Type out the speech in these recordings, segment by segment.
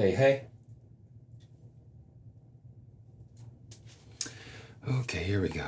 Hey, hey. Okay, here we go.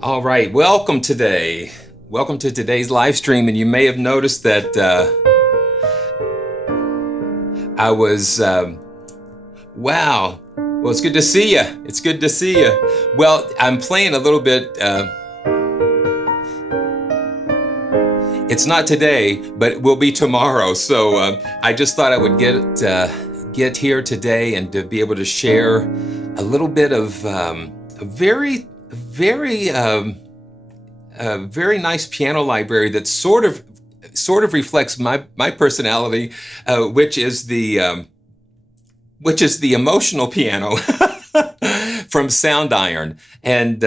All right, welcome today. Welcome to today's live stream, and you may have noticed that I was, wow. Well, it's good to see you. It's good to see you. Well, I'm playing a little bit, it's not today, but it will be tomorrow. So I just thought I would get here today and to be able to share a little bit of a very nice piano library that sort of reflects my personality, which is the emotional piano from Soundiron, and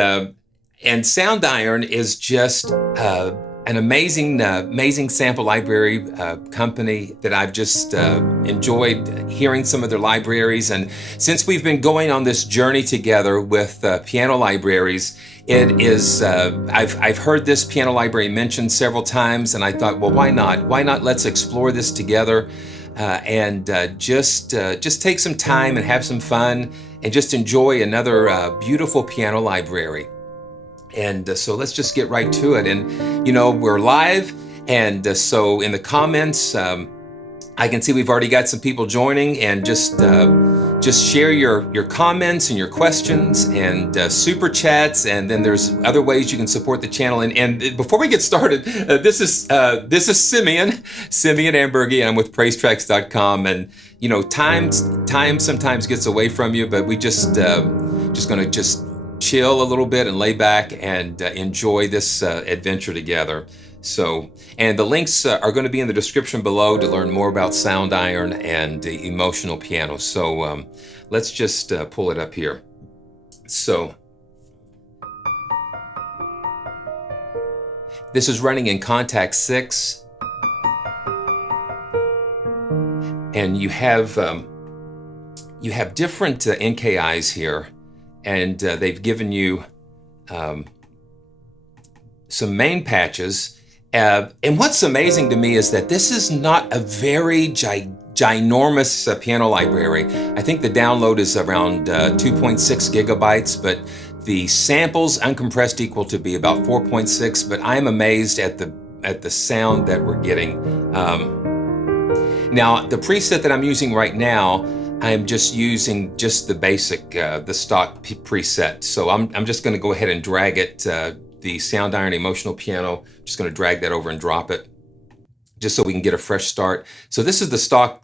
Soundiron is just an amazing sample library company that I've just enjoyed hearing some of their libraries. And since we've been going on this journey together with piano libraries, it is I've heard this piano library mentioned several times, and I thought, well, why not? Why not? Let's explore this together and just take some time and have some fun and just enjoy another beautiful piano library. And so let's just get right to it. And, you know, we're live. And so in the comments, I can see we've already got some people joining, and just share your comments and your questions and super chats. And then there's other ways you can support the channel. And before we get started, this is Simeon Ambergy. I'm with PraiseTracks.com. And, you know, time sometimes gets away from you, but we just gonna chill a little bit and lay back and enjoy this adventure together. So, and the links are going to be in the description below to learn more about Soundiron and emotional piano. So let's just pull it up here. So this is running in Kontakt 6, and you have different NKIs here. And they've given you some main patches. And what's amazing to me is that this is not a very ginormous piano library. I think the download is around 2.6 gigabytes, but the samples uncompressed equal to be about 4.6. But I'm amazed at the sound that we're getting. Now, the preset that I'm using right now, I'm just using the basic, the stock preset. So I'm just going to go ahead and drag it, the Soundiron Emotional Piano. I'm just going to drag that over and drop it, just so we can get a fresh start. So this is the stock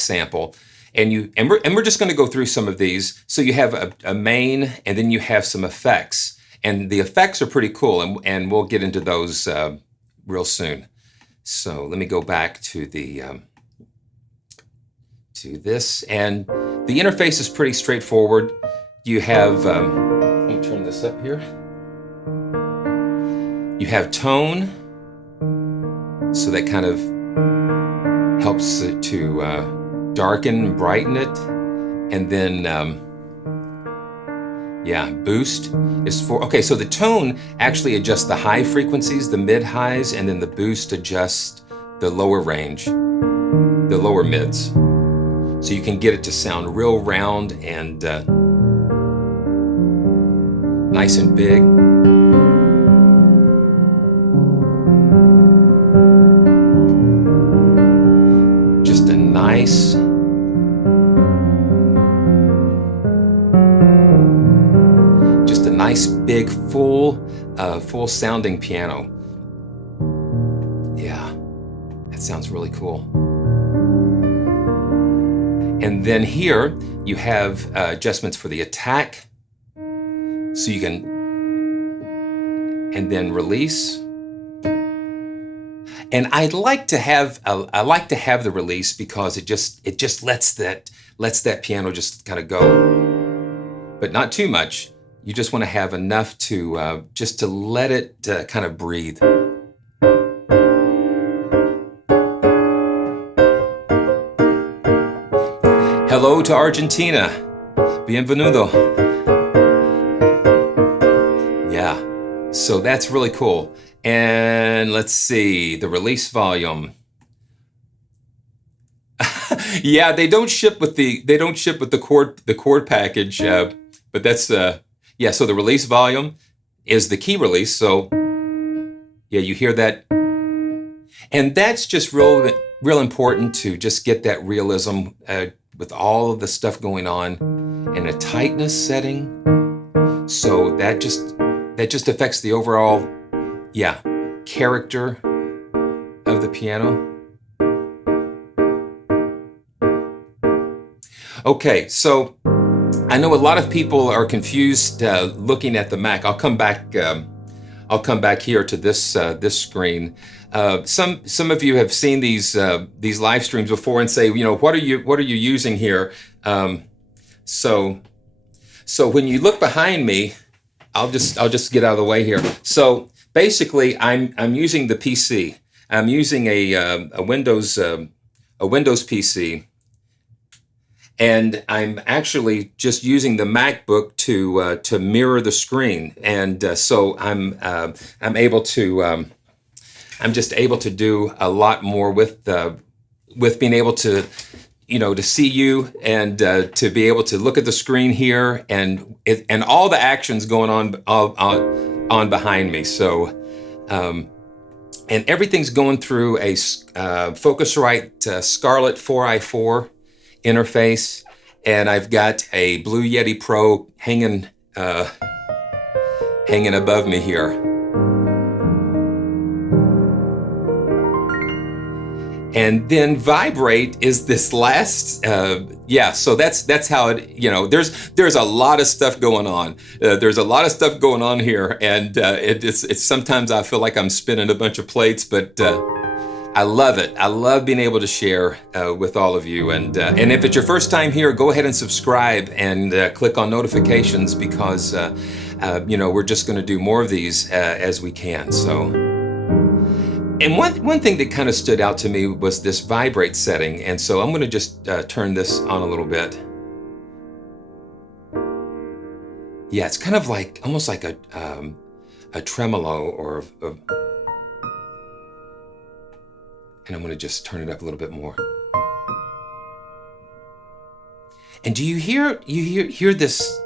sample, and we're just going to go through some of these. So you have a main, and then you have some effects, and the effects are pretty cool, and we'll get into those real soon. So let me go back to this, and the interface is pretty straightforward. You have, let me turn this up here. You have tone, so that kind of helps to darken and brighten it. And then, boost is for, okay, so the tone actually adjusts the high frequencies, the mid highs, and then the boost adjusts the lower range, the lower mids. So you can get it to sound real round and nice and big. nice. Just a nice, big, full sounding piano. Yeah, that sounds really cool. And then here you have adjustments for the attack, so you can, and then release. And I like to have the release because it just lets that piano just kind of go, but not too much. You just want to have enough to just to let it kind of breathe. Hello to Argentina. Bienvenido. Yeah, so that's really cool. And let's see, the release volume. Yeah, they don't ship with the chord package, but that's yeah. So the release volume is the key release. So yeah, you hear that, and that's just real important to just get that realism with all of the stuff going on in a tightness setting. So that just affects the overall, yeah, character of the piano. Okay, so I know a lot of people are confused looking at the Mac. I'll come back here to this screen. Some of you have seen these live streams before and say, you know, what are you using here? So when you look behind me, I'll just get out of the way here. So basically, I'm using the PC. I'm using a Windows PC, and I'm actually just using the MacBook to mirror the screen. And so I'm just able to do a lot more with being able to, you know, to see you and to be able to look at the screen here and all the actions going on behind me. So, and everything's going through a Focusrite Scarlett 4i4 interface, and I've got a Blue Yeti Pro hanging above me here. And then Vibrate is this last, yeah. So that's how it. You know, there's a lot of stuff going on. There's a lot of stuff going on here, and it's sometimes I feel like I'm spinning a bunch of plates, but I love it. I love being able to share with all of you. And if it's your first time here, go ahead and subscribe and click on notifications because you know, we're just going to do more of these as we can. So. And one thing that kind of stood out to me was this vibrate setting, and so I'm going to just turn this on a little bit. Yeah, it's kind of like almost like a tremolo or and I'm going to just turn it up a little bit more. And do you hear this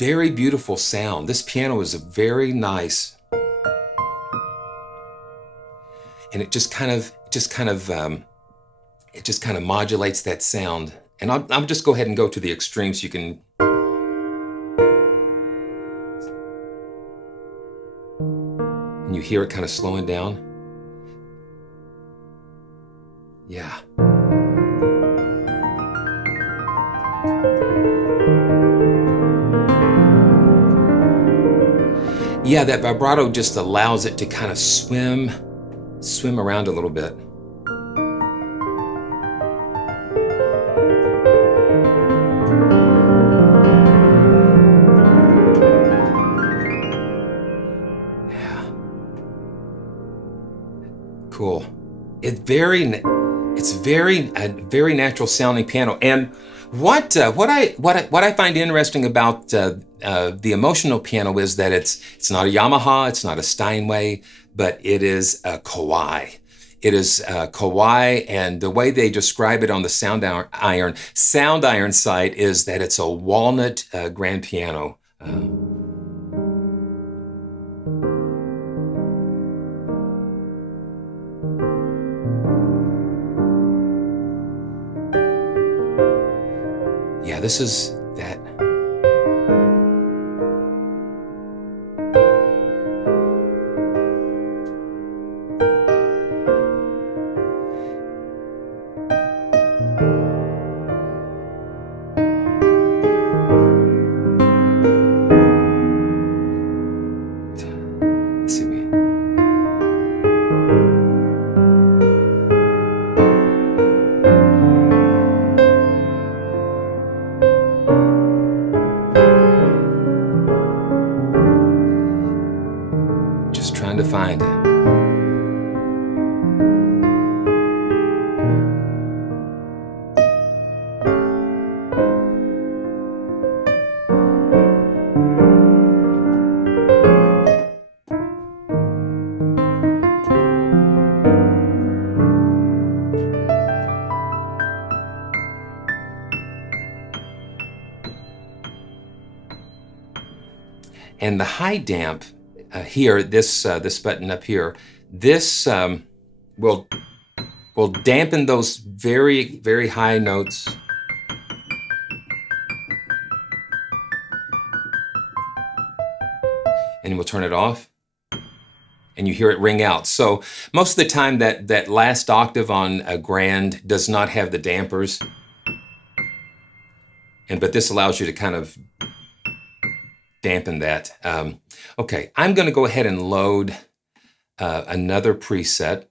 very beautiful sound? This piano is a very nice. And it just kind of modulates that sound. And I'll just go ahead and go to the extreme so you can. And you hear it kind of slowing down. Yeah. Yeah, that vibrato just allows it to kind of swim around a little bit. Yeah. Cool. It's a very natural sounding piano. And what I find interesting about the emotional piano is that it's not a Yamaha, it's not a Steinway, but it is a Kawai. It is Kawai, and the way they describe it on the Soundiron site is that it's a walnut grand piano. this is that. Let's see. Just trying to find it. And the high damp here, this button up here, this will dampen those very, very high notes. And we'll turn it off. And you hear it ring out. So most of the time that last octave on a grand does not have the dampers. But this allows you to kind of dampen that. Okay, I'm going to go ahead and load another preset,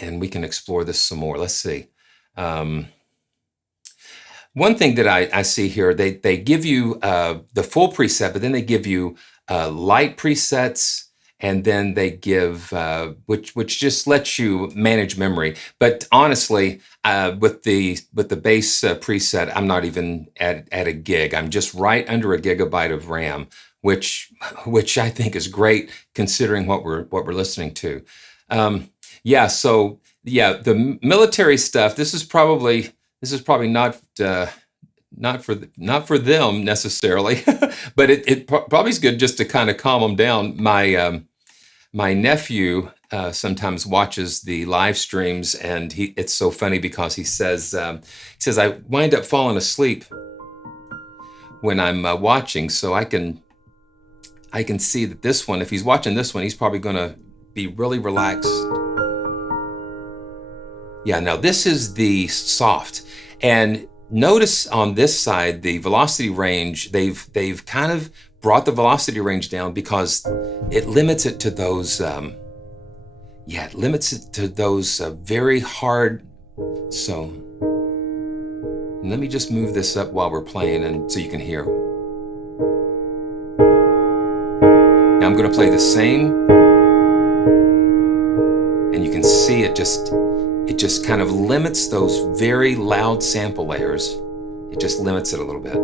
and we can explore this some more. Let's see. One thing that I see here, they give you the full preset, but then they give you light presets, and then they give which just lets you manage memory. But honestly, with the bass preset, I'm not even at a gig. I'm just right under a gigabyte of RAM, which I think is great considering what we're listening to. Yeah. So yeah, the military stuff. This is probably not for them necessarily, but it probably is good just to kind of calm them down. My nephew sometimes watches the live streams, and it's so funny because he says I wind up falling asleep when I'm watching, so I can see that this one, if he's watching this one, he's probably going to be really relaxed. Yeah, now this is the soft, and notice on this side the velocity range, they've kind of brought the velocity range down because it limits it to those very hard. So let me just move this up while we're playing, and so you can hear. Now I'm going to play the same, and you can see it just kind of limits those very loud sample layers. It just limits it a little bit.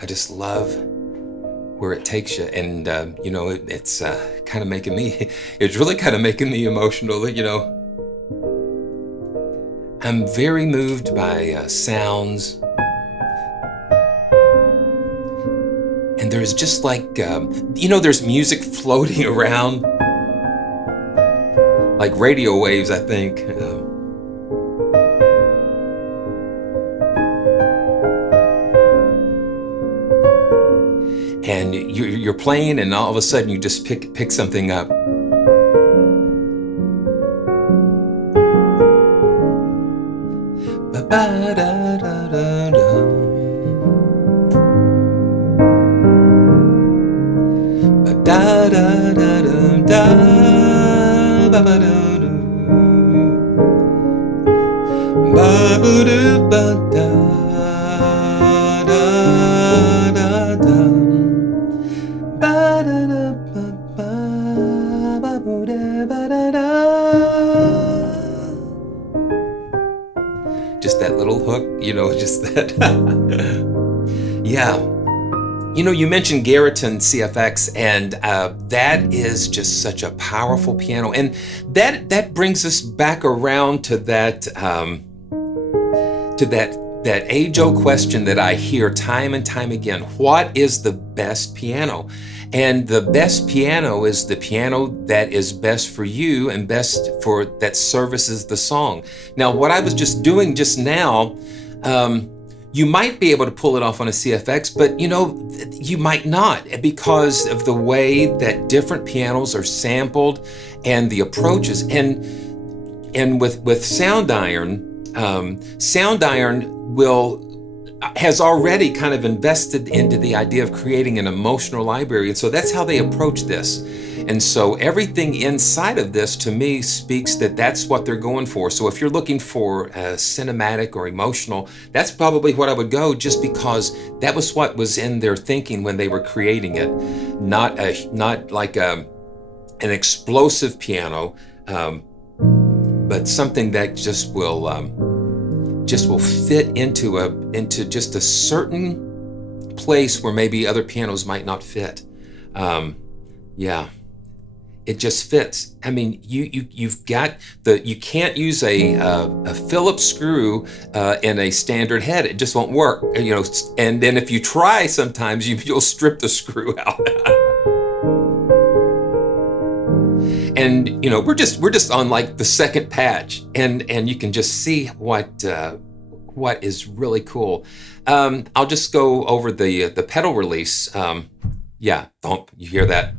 I just love where it takes you. And, you know, it's kind of making me, it's really kind of making me emotional, you know. I'm very moved by sounds. And there's just like, you know, there's music floating around, like radio waves, I think. And you're playing, and all of a sudden you just pick something up. Just that little hook, you know, just that. Yeah. You know, you mentioned Garriton CFX, and that is just such a powerful piano. And that brings us back around to that age-old question that I hear time and time again. What is the best piano? And the best piano is the piano that is best for you and best for that services the song. Now, what I was just doing just now, you might be able to pull it off on a CFX, but you know, you might not, because of the way that different pianos are sampled and the approaches. And with Soundiron, Soundiron has already kind of invested into the idea of creating an emotional library. And so that's how they approach this. And so everything inside of this, to me, speaks that that's what they're going for. So if you're looking for cinematic or emotional, that's probably what I would go, just because that was what was in their thinking when they were creating it. Not like an explosive piano, but something that just will fit into just a certain place where maybe other pianos might not fit. Yeah, it just fits. I mean, you've got you can't use a Phillips screw in a standard head. It just won't work. You know, and then if you try, sometimes you'll strip the screw out. And you know, we're just on like the second patch, and you can just see what is really cool. I'll just go over the pedal release. Yeah, thump, you hear that?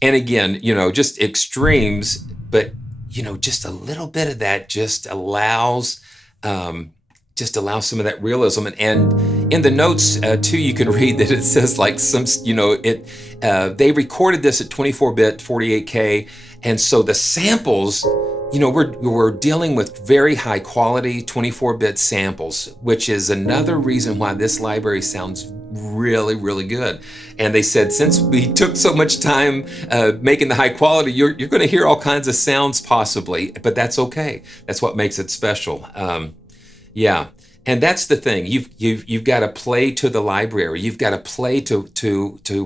And again, you know, just extremes, but you know, just a little bit of that just allows some of that realism. And in the notes too, you can read that it says like some, you know, they recorded this at 24-bit 48K, and so the samples, you know, we're dealing with very high quality 24-bit samples, which is another reason why this library sounds really, really good. And they said, since we took so much time making the high quality, you're going to hear all kinds of sounds possibly, but that's okay. That's what makes it special. Yeah. And that's the thing. You've got to play to the library. You've got to play to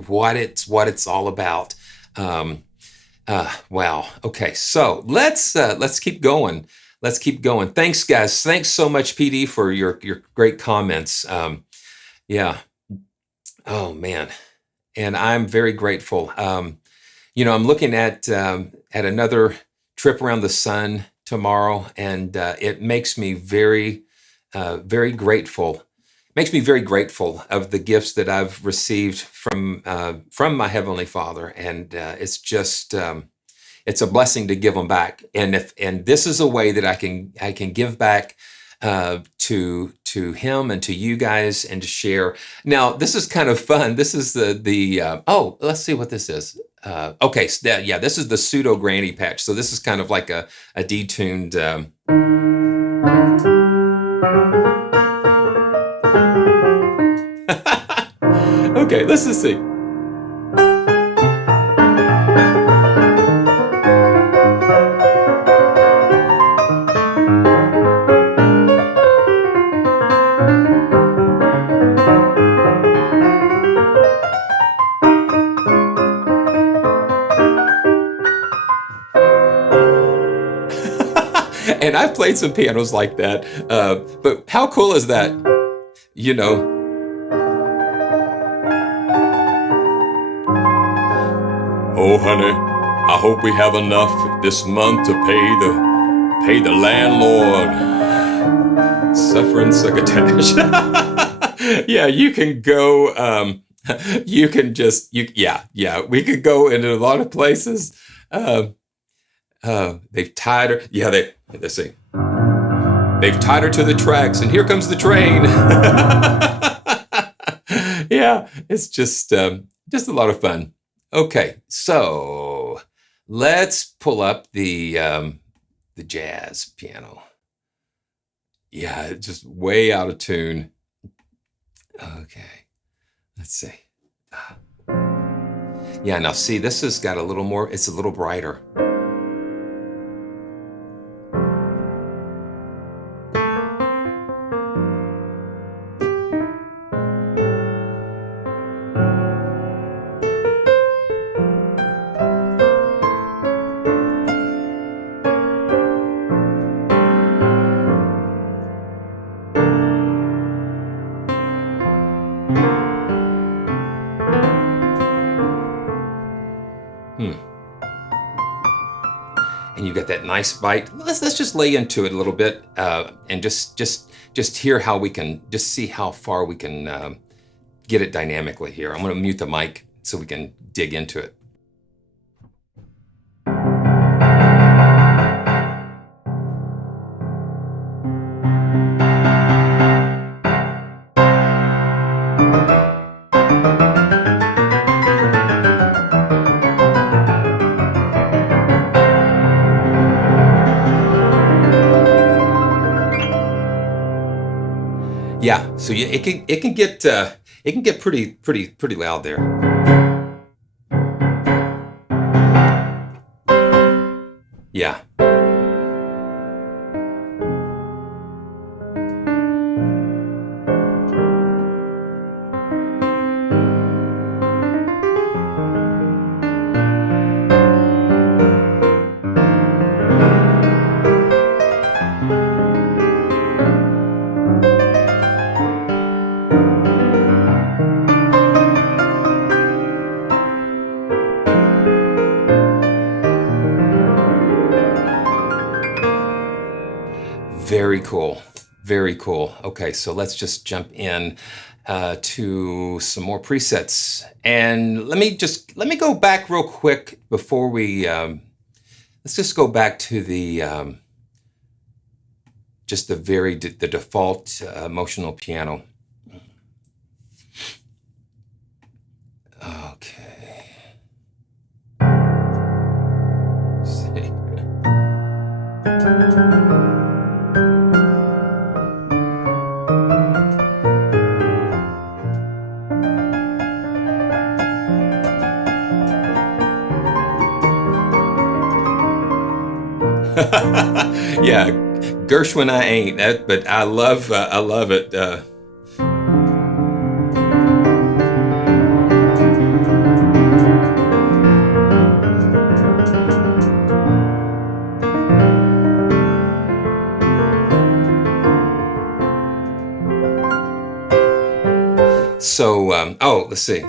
what it's all about. Wow. Okay. So let's keep going. Let's keep going. Thanks, guys. Thanks so much, PD, for your great comments. Yeah. Oh man. And I'm very grateful. You know, I'm looking at another trip around the sun tomorrow, and it makes me very grateful. Makes me very grateful of the gifts that I've received from my Heavenly Father, and it's just it's a blessing to give them back. And this is a way that I can give back to him and to you guys, and to share. Now, this is kind of fun. This is the oh, let's see what this is. Okay, so yeah, this is the Pseudo granny patch. So this is kind of like a detuned. Okay, let's just see. played some pianos like that. But how cool is that? You know, oh honey, I hope we have enough this month to pay the landlord. Suffering succotash. Yeah, you can go. You can just yeah. We could go into a lot of places. They've tied her. Yeah, let's see. They've tied her to the tracks, and here comes the train. Yeah, it's just a lot of fun. Okay, so let's pull up the jazz piano. Yeah, it's just way out of tune. Okay, let's see. Yeah, now see, this has got a little more, it's a little brighter. And you get that nice bite. Let's just lay into it a little bit and just hear how we can, just see how far we can get it dynamically here. I'm going to mute the mic so we can dig into it. Yeah, so it can get pretty loud there. Yeah. Very cool. Very cool. Okay, so let's just jump in to some more presets. And let me go back real quick before we, let's just go back to the, just the default emotional piano. Okay. Let's see. Yeah, Gershwin I ain't, but I love it. So, oh, let's see.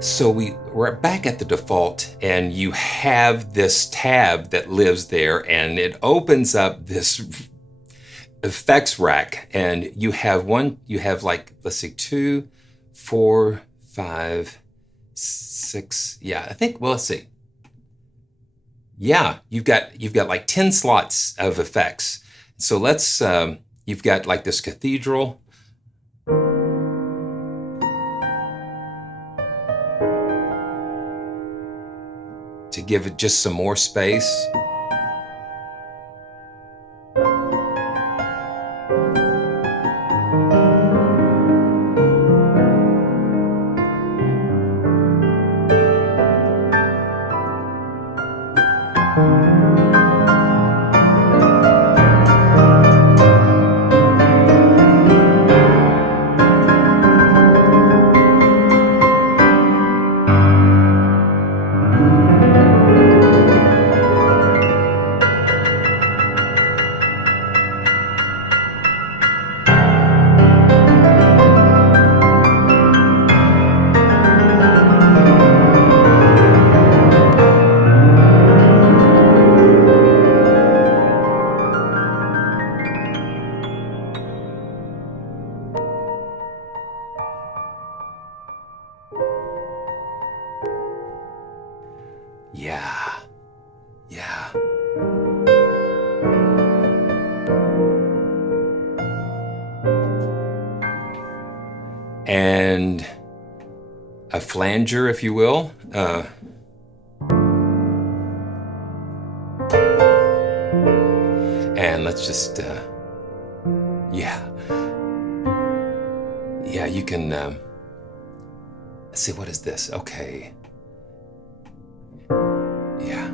So we're back at the default, and you have this tab that lives there, and it opens up this effects rack, and you have like, let's see, 2, 4, 5, 6. Yeah, I think, well, let's see. Yeah, you've got like 10 slots of effects. So let's you've got like this Cathedral. To give it just some more space. Yeah. Yeah. And a flanger, if you will. And let's just, yeah. Yeah, you can, let's see, what is this? Okay. Yeah.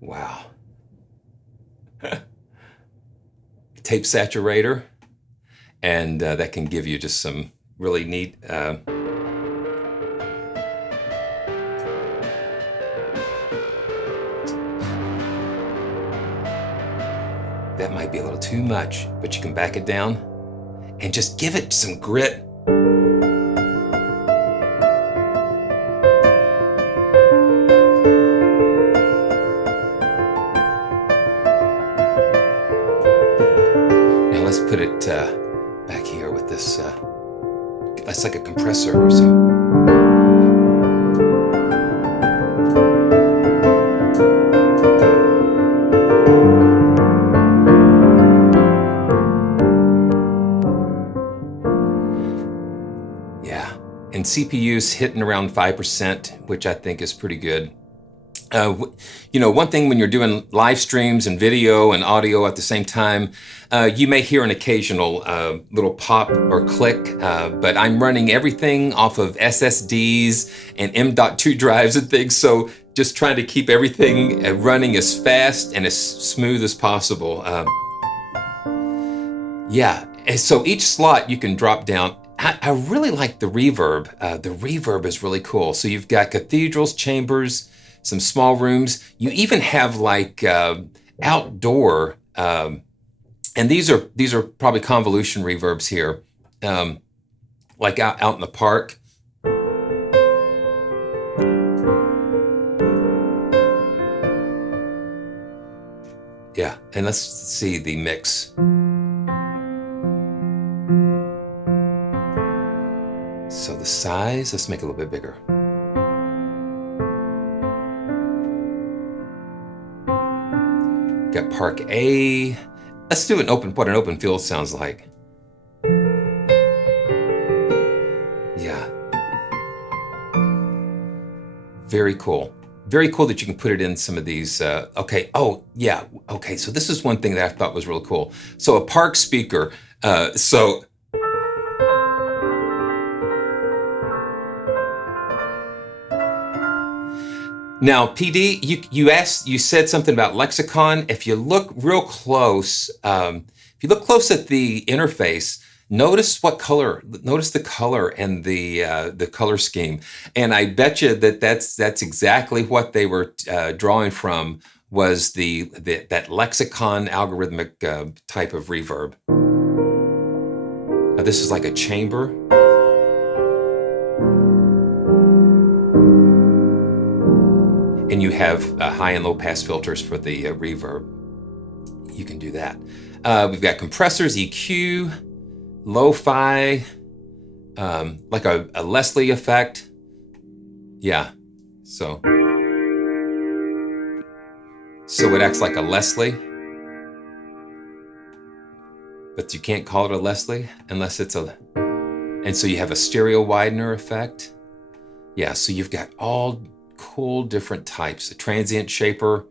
Wow. Tape saturator. And that can give you just some really neat that might be a little too much, but you can back it down and just give it some grit. Now let's put it back here with this, that's like a compressor or something. Yeah, and CPU's hitting around 5%, which I think is pretty good. You know, one thing when you're doing live streams and video and audio at the same time, you may hear an occasional little pop or click, but I'm running everything off of SSDs and M.2 drives and things, so just trying to keep everything running as fast and as smooth as possible. Yeah, and so each slot you can drop down. I really like the reverb. The reverb is really cool. So you've got cathedrals, chambers, some small rooms. You even have like outdoor, and these are probably convolution reverbs here, like out in the park. Yeah, and let's see the mix. So the size, let's make it a little bit bigger. Got Park A. Let's do what an open field sounds like. Yeah. Very cool. Very cool that you can put it in some of these. Okay. Oh, yeah. Okay. So this is one thing that I thought was really cool. So a park speaker. Now, PD, you said something about lexicon. If you look real close, if you look close at the interface, notice the color and the color scheme. And I bet you that's exactly what they were drawing from, was that lexicon algorithmic type of reverb. This is like a chamber. And you have high and low pass filters for the reverb. You can do that. We've got compressors, EQ, lo-fi, like a Leslie effect. Yeah, so it acts like a Leslie, but you can't call it a Leslie unless it's and so you have a stereo widener effect. Yeah, so you've got all cool different types, a transient shaper.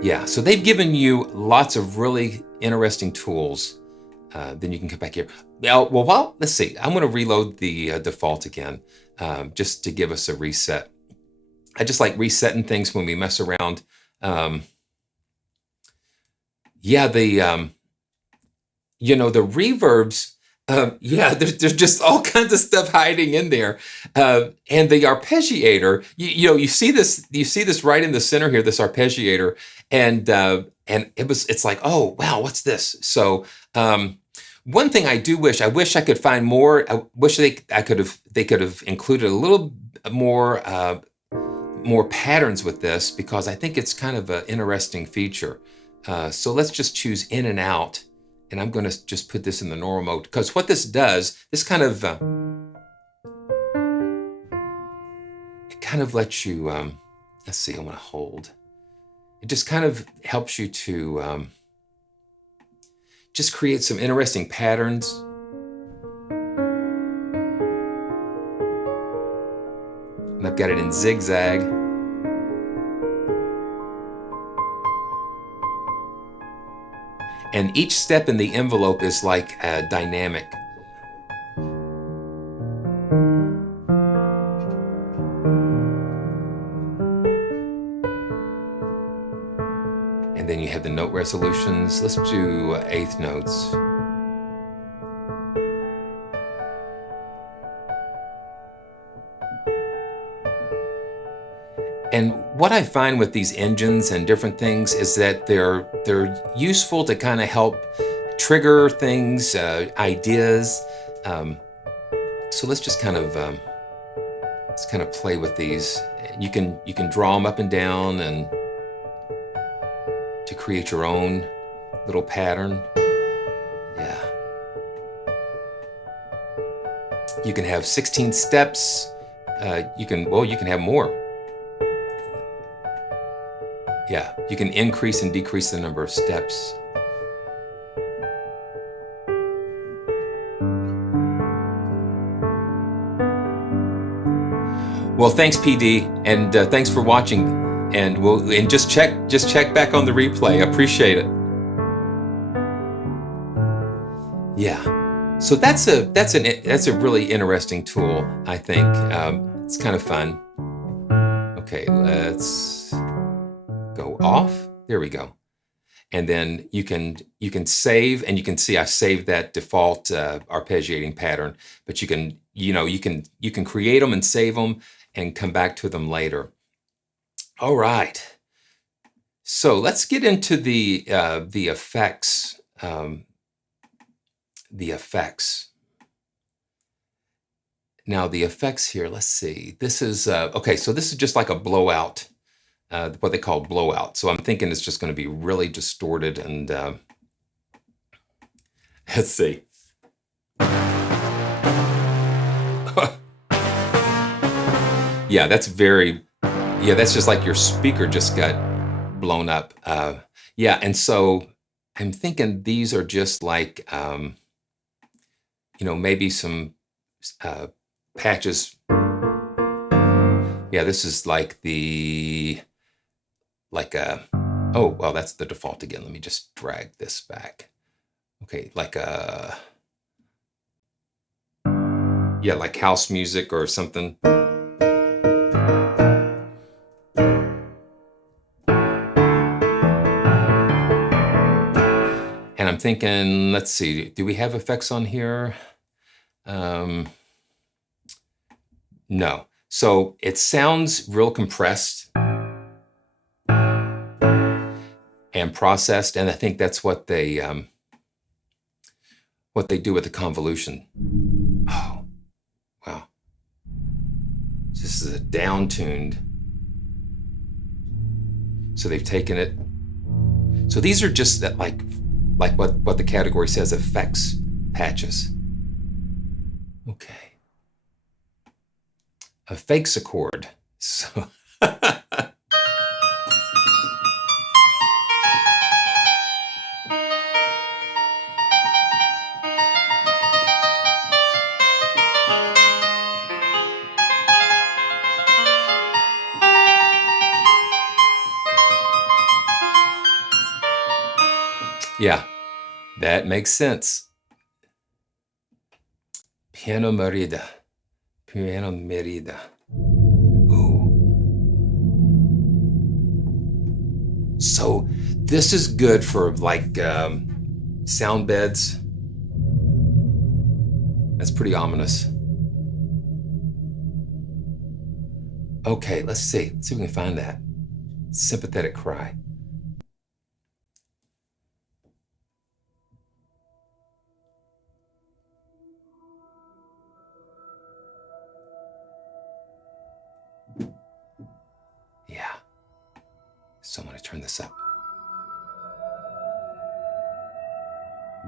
Yeah, so they've given you lots of really interesting tools. Then you can come back here. Now, well, let's see. I'm going to reload the default again, just to give us a reset. I just like resetting things when we mess around. Yeah, the reverbs. Yeah, there's just all kinds of stuff hiding in there. And the arpeggiator, you see this right in the center here, this arpeggiator, and it's like, oh wow, what's this? So one thing I wish I could find more. I wish they could have included a little more patterns with this, because I think it's kind of an interesting feature. So let's just choose in and out. And I'm going to just put this in the normal mode, because what this does, this kind of, it kind of lets you, let's see, I'm going to hold. It just kind of helps you to just create some interesting patterns. And I've got it in zigzag. And each step in the envelope is like a dynamic. And then you have the note resolutions. Let's do eighth notes. And what I find with these engines and different things is that they're useful to kind of help trigger things, ideas. So let's just kind of play with these. You can draw them up and down and to create your own little pattern. Yeah. You can have 16 steps. You can have more. Yeah, you can increase and decrease the number of steps. Well, thanks, PD, and thanks for watching. And just check back on the replay. I appreciate it. Yeah, so that's a really interesting tool. I think it's kind of fun. Okay, let's go off. There we go. And then you can save, and you can see I saved that default arpeggiating pattern. But you can create them and save them and come back to them later. All right. So let's get into the effects. The effects. Now the effects here. Let's see. This is okay. So this is just like a blowout. What they call blowout. So I'm thinking it's just going to be really distorted, and let's see. Yeah, that's just like your speaker just got blown up. Yeah, and so I'm thinking these are just like, maybe some patches. Yeah, this is like oh, well, that's the default again. Let me just drag this back. Okay, like house music or something. And I'm thinking, let's see, do we have effects on here? No. So it sounds real compressed and processed, and I think that's what they what they do with the convolution. Oh, wow. This is a down-tuned. So they've taken it. So these are just that like what the category says, effects patches. Okay. A fakes chord. So yeah, that makes sense. Piano merida. Piano merida. Ooh. So this is good for like sound beds. That's pretty ominous. Okay, let's see. Let's see if we can find that. Sympathetic Cry. Yeah. So I'm going to turn this up.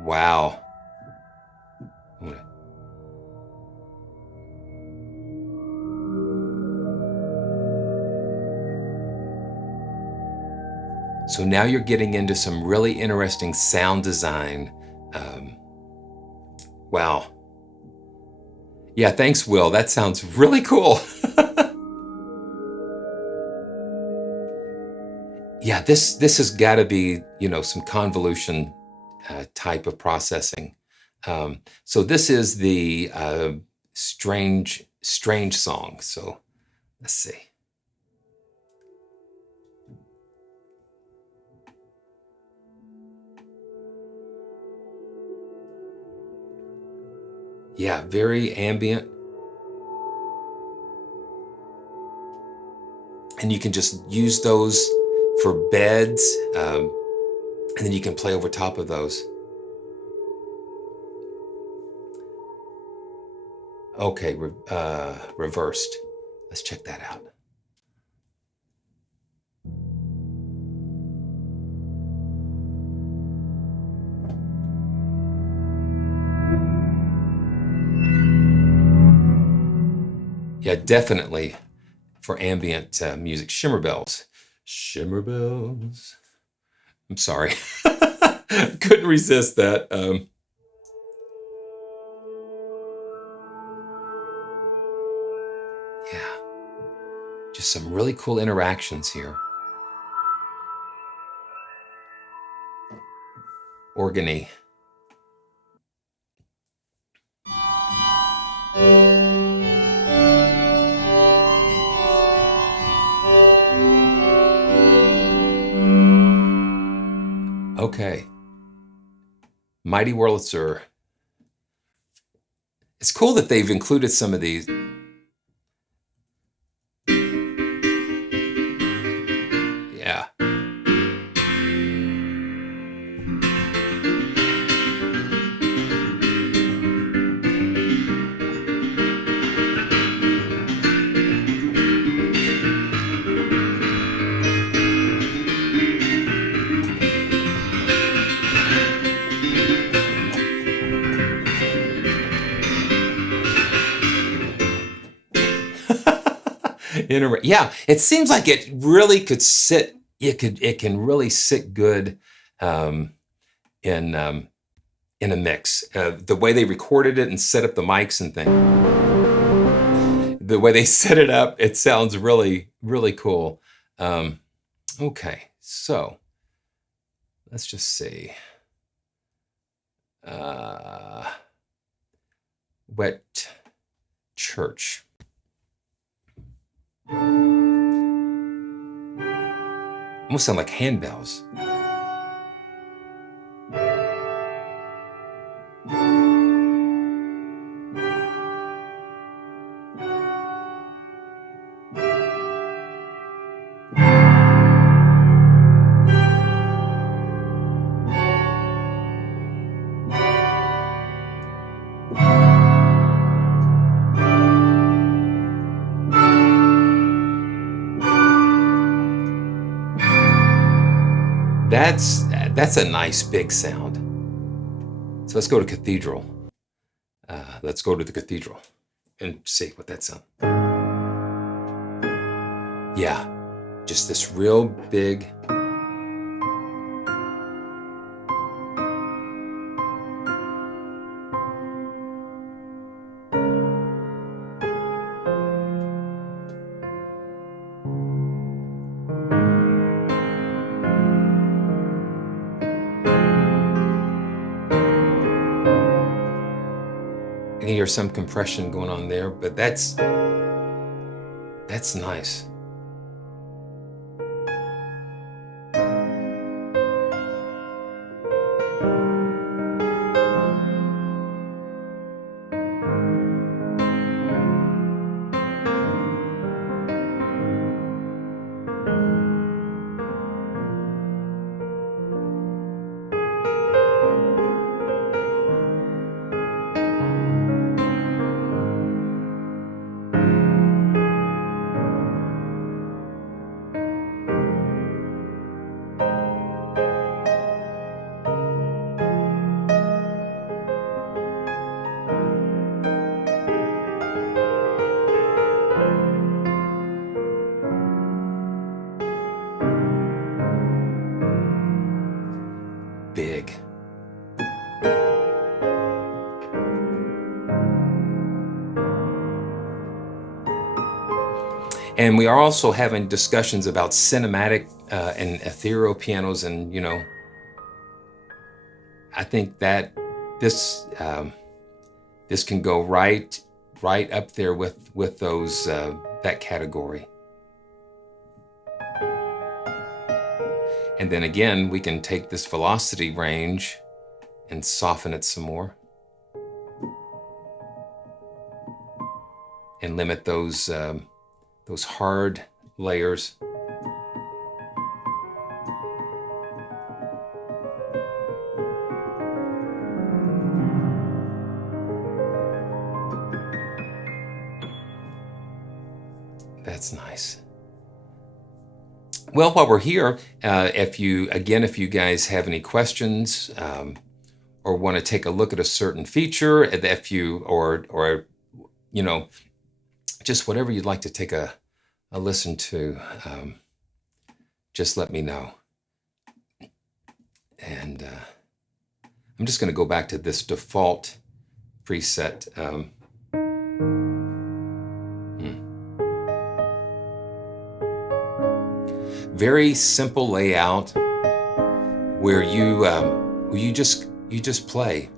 Wow. So now you're getting into some really interesting sound design. Wow. Yeah, thanks, Will. That sounds really cool. Yeah, this has got to be, you know, some convolution type of processing. So this is the strange song. So let's see. Yeah, very ambient. And you can just use those for beds, and then you can play over top of those. Okay, reversed. Let's check that out. Yeah, definitely for ambient music. Shimmer bells. Shimmer bells. I'm sorry. Couldn't resist that. Yeah. Just some really cool interactions here. Organy. Okay. Mighty Wurlitzer. It's cool that they've included some of these. Yeah. Yeah, it seems like it really could sit. It can really sit good in a mix. The way they recorded it and set up the mics and things, the way they set it up, it sounds really cool. Okay, so let's just see. Wet Church. Almost sound like handbells. That's a nice big sound. So let's go to Cathedral. Let's go to the Cathedral and see what that sounds. Yeah, just this real big. You can hear some compression going on there, but that's nice. Big. And we are also having discussions about cinematic and ethereal pianos, and I think that this can go right up there with those that category. And then again, we can take this velocity range and soften it some more. And limit those hard layers. That's nice. Well, while we're here, if you guys have any questions or want to take a look at a certain feature, if you or just whatever you'd like to take a listen to, just let me know. And I'm just going to go back to this default preset. Very simple layout where you just play.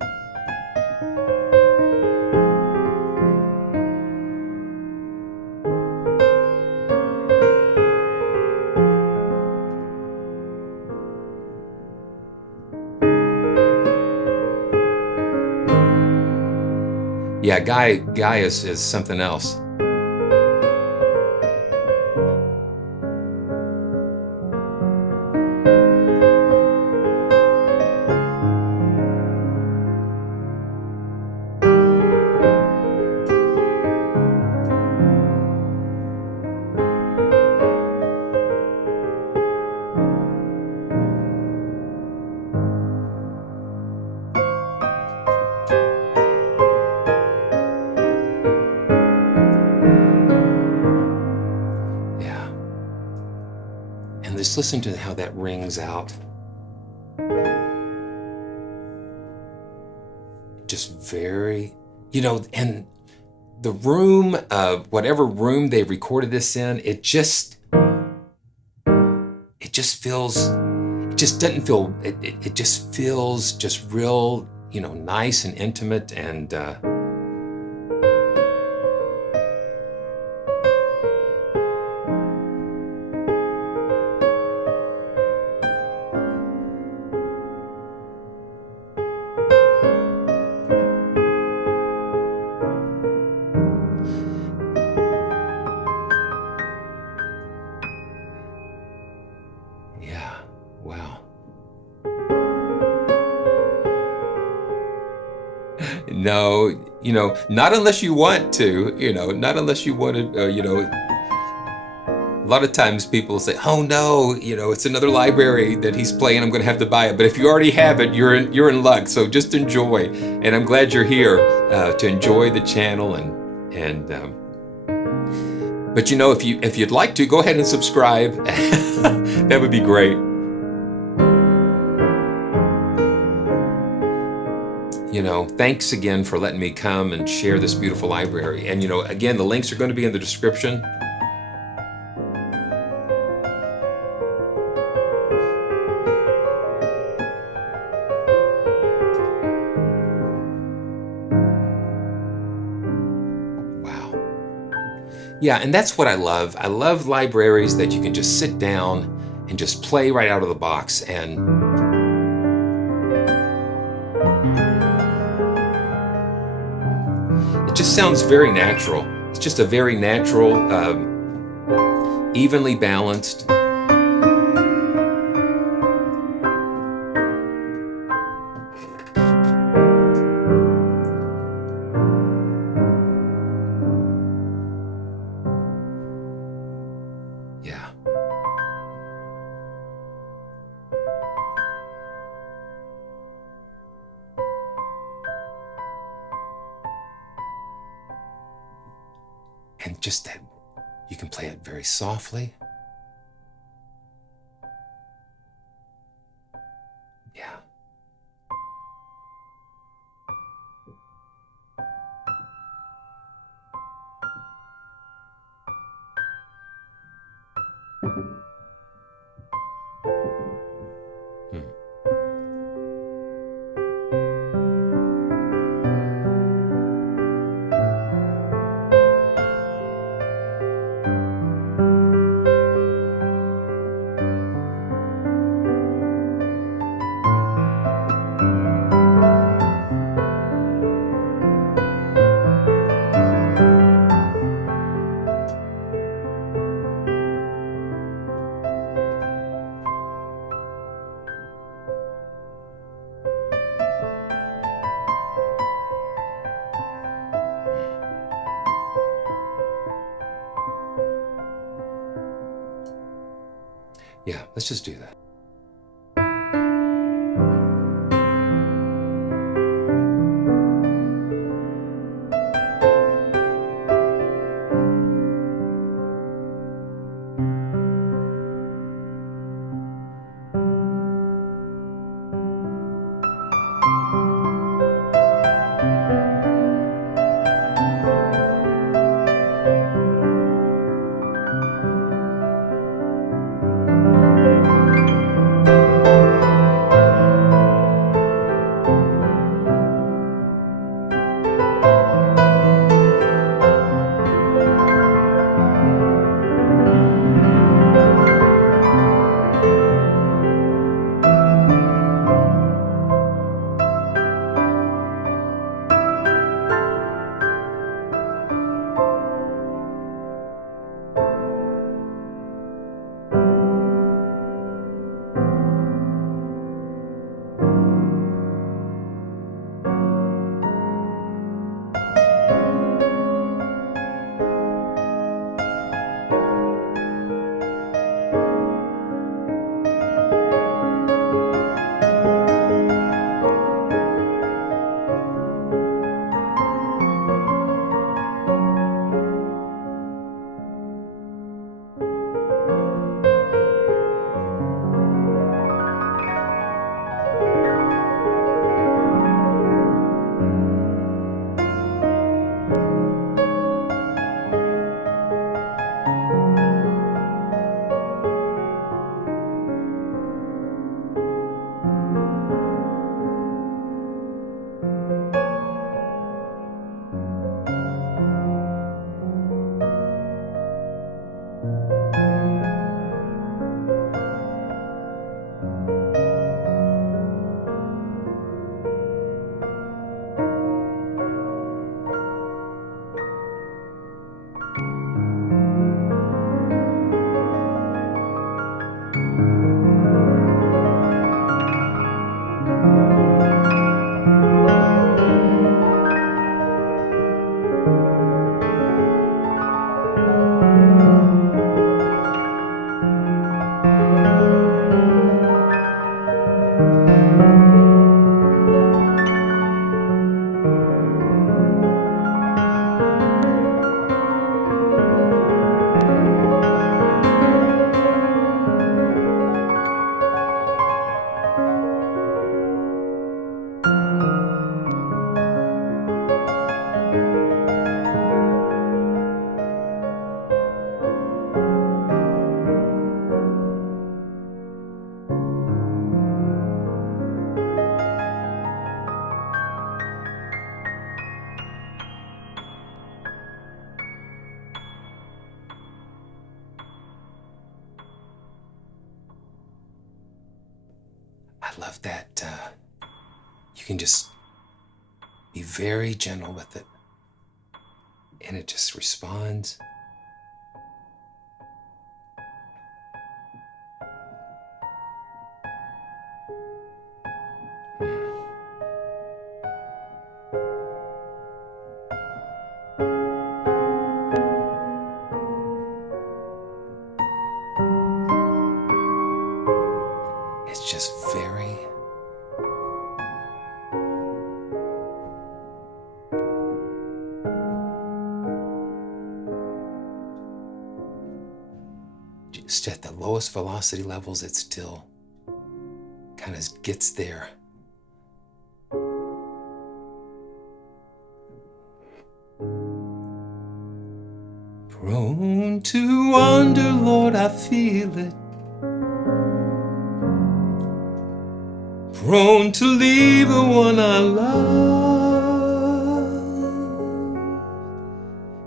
Yeah, Guy is something else. Just listen to how that rings out. Just very, and the room, whatever room they recorded this in, it just feels, it just doesn't feel, it just feels just real, nice and intimate and, no, not unless you want to, not unless you want to, lot of times people say, "Oh no, you know, it's another library that he's playing. I'm going to have to buy it." But if you already have it, you're in luck. So just enjoy. And I'm glad you're here to enjoy the channel. But you know, if you'd like to, go ahead and subscribe. That would be great. You know, thanks again for letting me come and share this beautiful library. And you know, again, the links are going to be in the description. Yeah, and that's what I love. I love libraries that you can just sit down and just play right out of the box. And it just sounds very natural. It's just a very natural, evenly balanced. And just that, you can play it very softly. Yeah. Yeah, let's just do that. love that you can just be very gentle with it, and it just responds. It's just very just at the lowest velocity levels, it still kind of gets there. Prone to wander, Lord, I feel it. Prone to leave the one I love.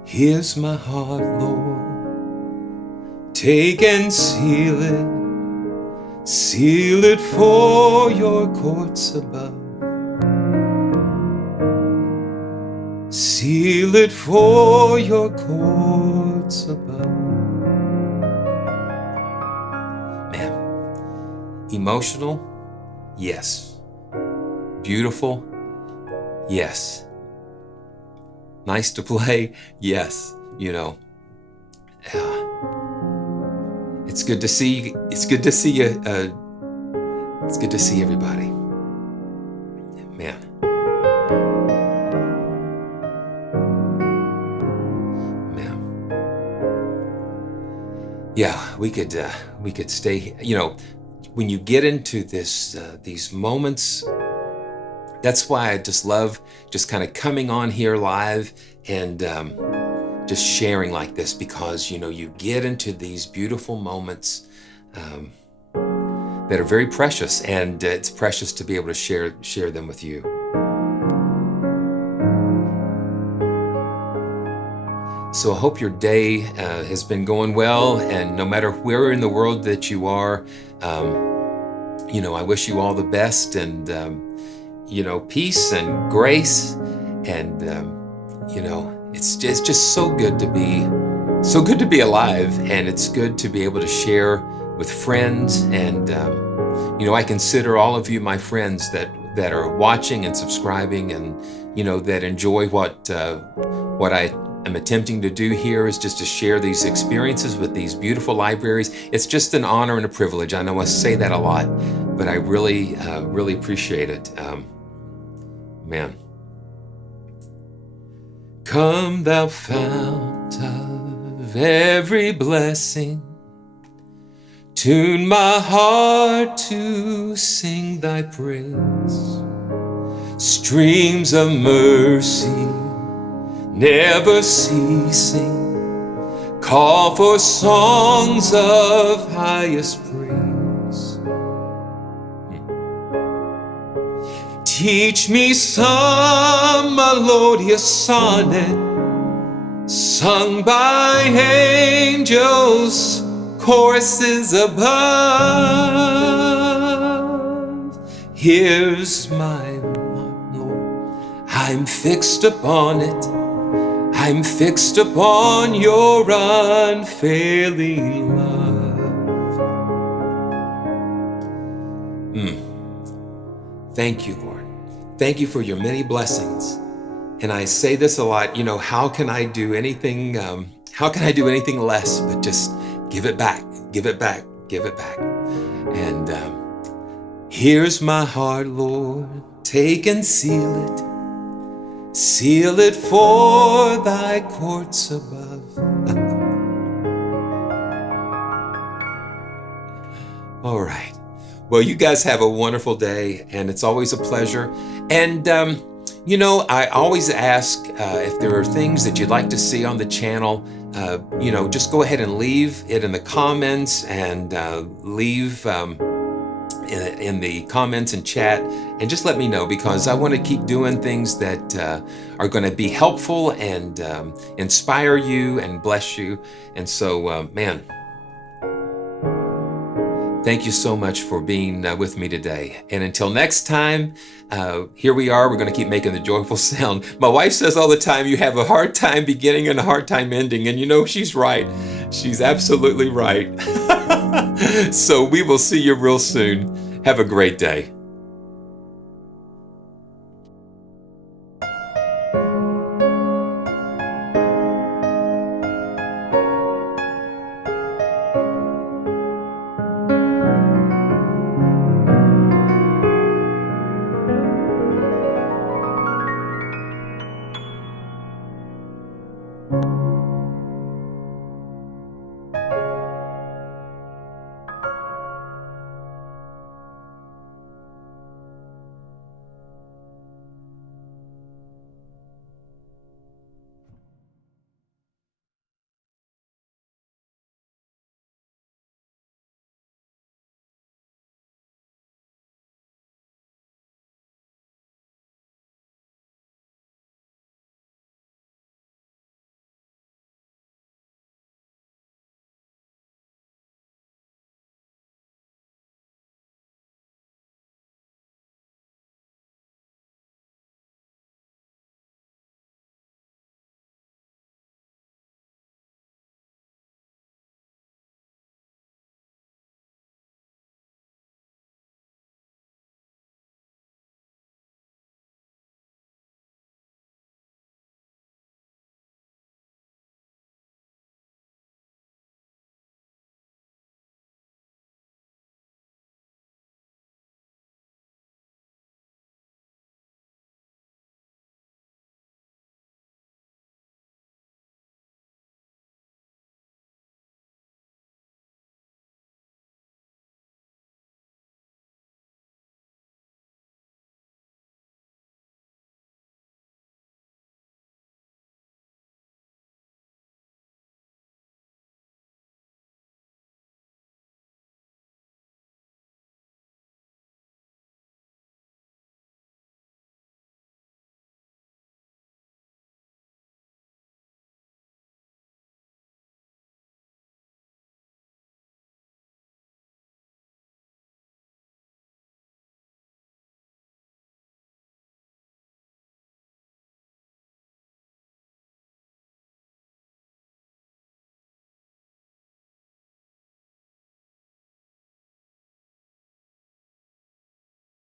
Here's my heart, Lord. Take and seal it for your courts above. Seal it for your courts above. Man, emotional? Yes. Beautiful? Yes. Nice to play? Yes. You know, it's good to see. It's good to see you. It's good to see everybody. Man. Yeah, we could stay. You know, when you get into this, these moments, that's why I just love just kind of coming on here live and just sharing like this, because you know you get into these beautiful moments that are very precious, and it's precious to be able to share them with you. So I hope your day has been going well, and no matter where in the world that you are, you know, I wish you all the best, and you know, peace and grace, and you know, it's just so good to be alive, and it's good to be able to share with friends, and you know, I consider all of you my friends that are watching and subscribing, and you know, that enjoy what I am attempting to do here, is just to share these experiences with these beautiful libraries. It's just an honor and a privilege. I know I say that a lot, but I really appreciate it. Man. Come thou fount of every blessing, tune my heart to sing thy praise. Streams of mercy never ceasing, call for songs of highest praise. Teach me some melodious sonnet, sung by angels, choruses above. Here's my heart, Lord, I'm fixed upon it. I'm fixed upon your unfailing love. Thank you, Lord. Thank you for your many blessings. And I say this a lot, you know, how can I do anything less but just give it back, give it back, give it back. And here's my heart, Lord, take and seal it. Seal it for thy courts above. All right. Well, you guys have a wonderful day, and it's always a pleasure. And, you know, I always ask if there are things that you'd like to see on the channel, you know, just go ahead and leave it in the comments, and leave in the comments and chat, and just let me know, because I want to keep doing things that are going to be helpful and inspire you and bless you. And so, man, Thank you so much for being with me today. And until next time, here we are. We're going to keep making the joyful sound. My wife says all the time, you have a hard time beginning and a hard time ending. And you know, she's right. She's absolutely right. So we will see you real soon. Have a great day.